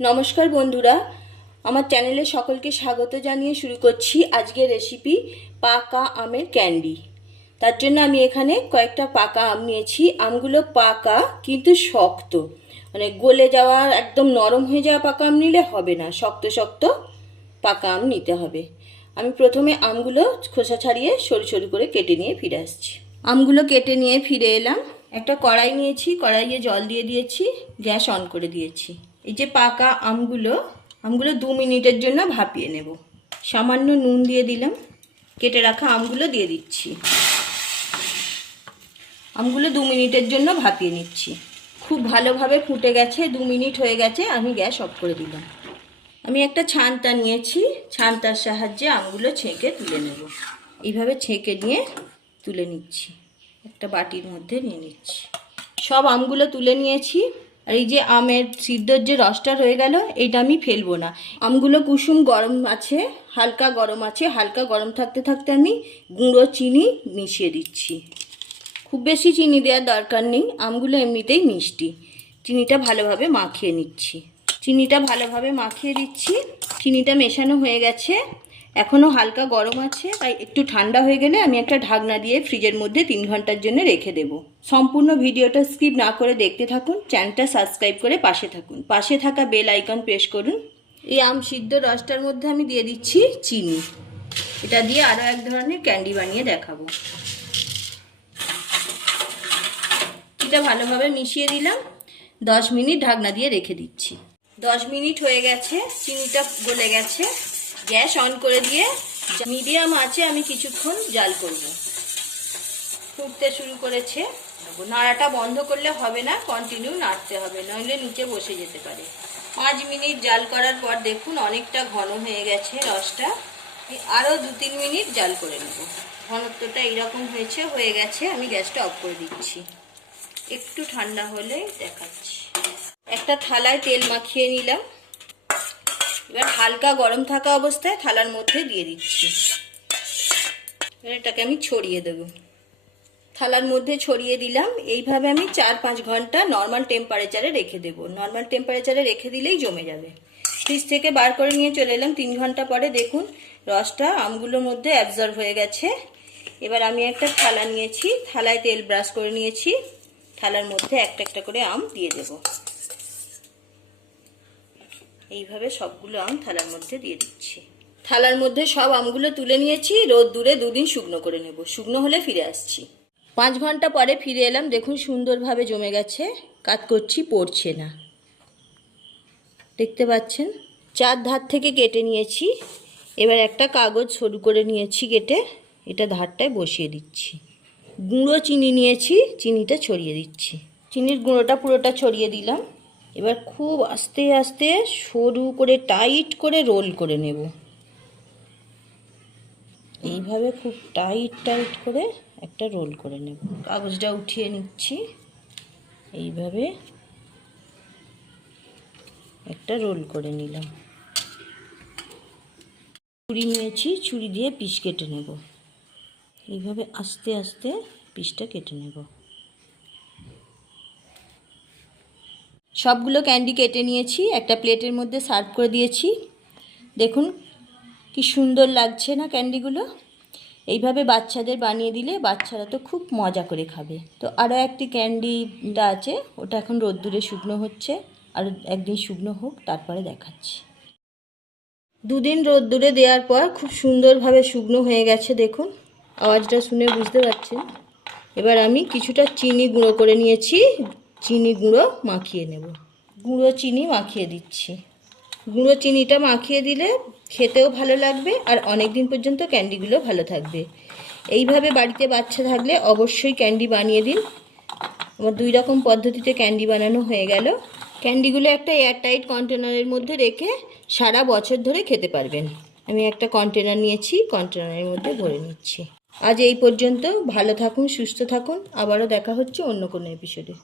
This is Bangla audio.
নমস্কার বন্ধুরা, আমার চ্যানেলে সকলকে স্বাগত জানিয়ে শুরু করছি আজকের রেসিপি পাকা আমের ক্যান্ডি তার জন্য আমি এখানে কয়েকটা পাকা আম নিয়েছি। আমগুলো পাকা কিন্তু শক্ত। মানে গলে যাওয়া, একদম নরম হয়ে যাওয়া পাকা আম নিলে হবে না। শক্ত শক্ত পাকা আম নিতে হবে। আমি প্রথমে আমগুলো খোসা ছাড়িয়ে সরু সরু করে কেটে নিয়ে ফিরে আসছি। আমগুলো কেটে নিয়ে ফিরে এলাম। একটা কড়াই নিয়েছি। কড়াইয়ে জল দিয়ে দিয়েছি। গ্যাস অন করে দিয়েছি। এই যে পাকা আমগুলো আমগুলো দু মিনিটের জন্য ভাপিয়ে নেব। সামান্য নুন দিয়ে দিলাম, কেটে রাখা আমগুলো দিয়ে দিচ্ছি। আমগুলো দু মিনিটের জন্য ভাপিয়ে নিচ্ছি। খুব ভালোভাবে ফুটে গেছে, দু মিনিট হয়ে গেছে, আমি গ্যাস অফ করে দিলাম। আমি একটা ছানটা নিয়েছি ছানটার সাহায্যে আমগুলো ছেঁকে তুলে নেব। এইভাবে ছেঁকে নিয়ে তুলে নিচ্ছি। একটা বাটির মধ্যে নিয়ে নিচ্ছি। সব আমগুলো তুলে নিয়েছি। আর এই যে আমের সিদ্ধর যে রসটা রয়ে গেল এইটা আমি ফেলব না। আমগুলো কুসুম গরম আছে, হালকা গরম আছে, হালকা গরম থাকতে থাকতে আমি গুঁড়ো চিনি মিশিয়ে দিচ্ছি। খুব বেশি চিনি দেওয়ার দরকার নেই, আমগুলো এমনিতেই মিষ্টি। চিনিটা ভালোভাবে মাখিয়ে নিচ্ছি। চিনিটা ভালোভাবে মাখিয়ে দিচ্ছি। চিনিটা মেশানো হয়ে গেছে। এখনও হালকা গরম আছে, তাই একটু ঠান্ডা হয়ে গেলে আমি একটা ঢাকনা দিয়ে ফ্রিজের মধ্যে তিন ঘণ্টার জন্য রেখে দেব। সম্পূর্ণ ভিডিওটা স্কিপ না করে দেখতে থাকুন, চ্যানেলটা সাবস্ক্রাইব করে পাশে থাকুন। পাশে থাকা বেল আইকন প্রেস করুন। এই আম সিদ্ধ রসটার মধ্যে আমি দিয়ে দিচ্ছি চিনি। এটা দিয়ে আরও এক ধরনের ক্যান্ডি বানিয়ে দেখাবো। এটা ভালোভাবে মিশিয়ে দিলাম। দশ মিনিট ঢাকনা দিয়ে রেখে দিচ্ছি। দশ মিনিট হয়ে গেছে, চিনিটা গলে গেছে। গ্যাস অন করে দিয়ে মিডিয়াম আছে, আমি কিছুক্ষণ জাল করব। ফুটতে শুরু করেছে। নাড়াটা বন্ধ করলে হবে না কন্টিনিউ নাড়তে হবে, নইলে নিচে বসে যেতে পারে। পাঁচ মিনিট জাল করার পর দেখুন অনেকটা ঘন হয়ে গেছে রসটা। আরও দু তিন মিনিট জাল করে নেব। ঘনত্বটা এইরকম হয়েছে, হয়ে গেছে, আমি গ্যাসটা অফ করে দিচ্ছি। একটু ঠান্ডা হলে দেখাচ্ছি। একটা থালায় তেল মাখিয়ে নিলাম। এবার হালকা গরম থাকা অবস্থায় থালার মধ্যে দিয়ে দিচ্ছি। এবার এটাকে আমি ছড়িয়ে দেব। থালার মধ্যে ছড়িয়ে দিলাম। এইভাবে আমি চার পাঁচ ঘণ্টা নর্মাল টেম্পারেচারে রেখে দেব। নর্মাল টেম্পারেচারে রেখে দিলেই জমে যাবে। ফ্রিজ থেকে বার করে নিয়ে চলে এলাম। তিন ঘণ্টা পরে দেখুন, রসটা আমগুলোর মধ্যে অ্যাবজর্ব হয়ে গেছে। এবার আমি একটা থালা নিয়েছি। থালায় তেল ব্রাশ করে নিয়েছি। থালার মধ্যে একটা একটা করে আম দিয়ে দেব। এইভাবে সবগুলো আম থালার মধ্যে দিয়ে দিচ্ছি। থালার মধ্যে সব আমগুলো তুলে নিয়েছি রোদ দূরে দুদিন শুকনো করে নেব। শুকনো হলে ফিরে আসছি। পাঁচ ঘণ্টা পরে ফিরে এলাম, দেখুন সুন্দরভাবে জমে গেছে কাজ করছি পড়ছে না। দেখতে পাচ্ছেন? চার ধার থেকে কেটে নিয়েছি। এবার একটা কাগজ সরু করে নিয়েছি কেটে, এটা ধারটায় বসিয়ে দিচ্ছি। গুঁড়ো চিনি নিয়েছি, চিনিটা ছড়িয়ে দিচ্ছি। চিনির গুঁড়োটা পুরোটা ছড়িয়ে দিলাম। এবার খুব আস্তে আস্তে সরু করে টাইট করে রোল করে নেব। এইভাবে খুব টাইট টাইট করে একটা রোল করে নেব। কাগজটা উঠিয়ে নিচ্ছি। এইভাবে একটা রোল করে নিলাম। ছুরি নিয়েছি, ছুরি দিয়ে পিস কেটে নেব। এইভাবে আস্তে আস্তে পিসটা কেটে নেব। সবগুলো ক্যান্ডি কেটে নিয়েছি, একটা প্লেটের মধ্যে সার্ভ করে দিয়েছি। দেখুন, কি সুন্দর লাগছে না ক্যান্ডিগুলো? এইভাবে বাচ্চাদের বানিয়ে দিলে বাচ্চারা তো খুব মজা করে খাবে। তো আরও একটি ক্যান্ডিটা আছে, ওটা এখন রোদ্দুরে শুকনো হচ্ছে। আর একদিন শুকনো হোক, তারপরে দেখাচ্ছি। দুদিন রোদ্দুরে দেওয়ার পর খুব সুন্দরভাবে শুকনো হয়ে গেছে, দেখুন। আওয়াজটা শুনে বুঝতে পারছেন। এবার আমি কিছুটা চিনি গুঁড়ো করে নিয়েছি চিনি গুঁড়ো মাখিয়ে নেব। গুঁড়ো চিনি মাখিয়ে দিচ্ছি। গুঁড়ো চিনিটা মাখিয়ে দিলে খেতেও ভালো লাগবে আর অনেক দিন পর্যন্ত ক্যান্ডিগুলো ভালো থাকবে। এইভাবে বাড়িতে বাচ্চা থাকলে অবশ্যই ক্যান্ডি বানিয়ে দিন। আমার দুই রকম পদ্ধতিতে ক্যান্ডি বানানো হয়ে গেল। ক্যান্ডিগুলো একটা এয়ারটাইট কন্টেনারের মধ্যে রেখে সারা বছর ধরে খেতে পারবেন। আমি একটা কন্টেনার নিয়েছি, কন্টেনারের মধ্যে ভরে নিচ্ছি। আজ এই পর্যন্ত। ভালো থাকুন, সুস্থ থাকুন। আবারও দেখা হচ্ছে অন্য কোনো এপিসোডে